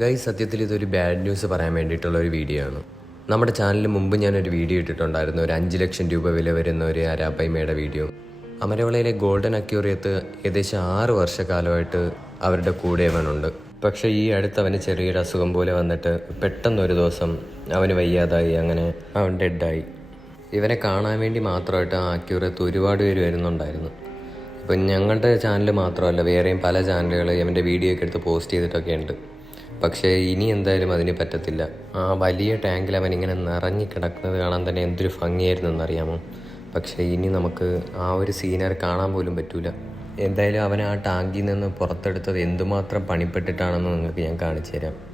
ഗൈ സത്യത്തിൽ ഇതൊരു bad news പറയാൻ വേണ്ടിയിട്ടുള്ള ഒരു വീഡിയോ ആണ്. നമ്മുടെ ചാനലിൽ മുമ്പ് ഞാനൊരു വീഡിയോ ഇട്ടിട്ടുണ്ടായിരുന്നു. ഒരു അഞ്ച് ലക്ഷം രൂപ വില വരുന്ന ഒരു അരാപ്പൈമയുടെ വീഡിയോ അമരവളയിലെ ഗോൾഡൻ അക്യൂറിയത്ത് ഏകദേശം ആറ് വർഷക്കാലമായിട്ട് അവരുടെ കൂടെ അവനുണ്ട്. പക്ഷേ ഈ അടുത്ത് അവന് ചെറിയൊരു അസുഖം പോലെ വന്നിട്ട് പെട്ടെന്ന് ഒരു ദിവസം അവന് വയ്യാതായി. അങ്ങനെ അവൻ ഡെഡായി ഇവനെ കാണാൻ വേണ്ടി മാത്രമായിട്ട് ആ അക്യൂറിയത്ത് ഒരുപാട് പേര് വരുന്നുണ്ടായിരുന്നു. ഇപ്പം ഞങ്ങളുടെ ചാനൽ മാത്രമല്ല വേറെയും പല ചാനലുകൾ ഇവന്റെ വീഡിയോ ഒക്കെ എടുത്ത് പോസ്റ്റ് ചെയ്തിട്ടൊക്കെ ഉണ്ട് പക്ഷേ ഇനി എന്തായാലും അതിന് പറ്റത്തില്ല. ആ വലിയ ടാങ്കിൽ അവൻ ഇങ്ങനെ നിറഞ്ഞു കിടക്കുന്നത് കാണാൻ തന്നെ എന്തൊരു ഭംഗിയായിരുന്നു എന്നറിയാമോ? പക്ഷേ ഇനി നമുക്ക് ആ ഒരു സീനറി കാണാൻ പോലും പറ്റൂല. എന്തായാലും അവൻ ആ ടാങ്കിൽ നിന്ന് പുറത്തെടുത്തത് എന്തുമാത്രം പണിപ്പെട്ടിട്ടാണെന്ന് നിങ്ങൾക്ക് ഞാൻ കാണിച്ചു തരാം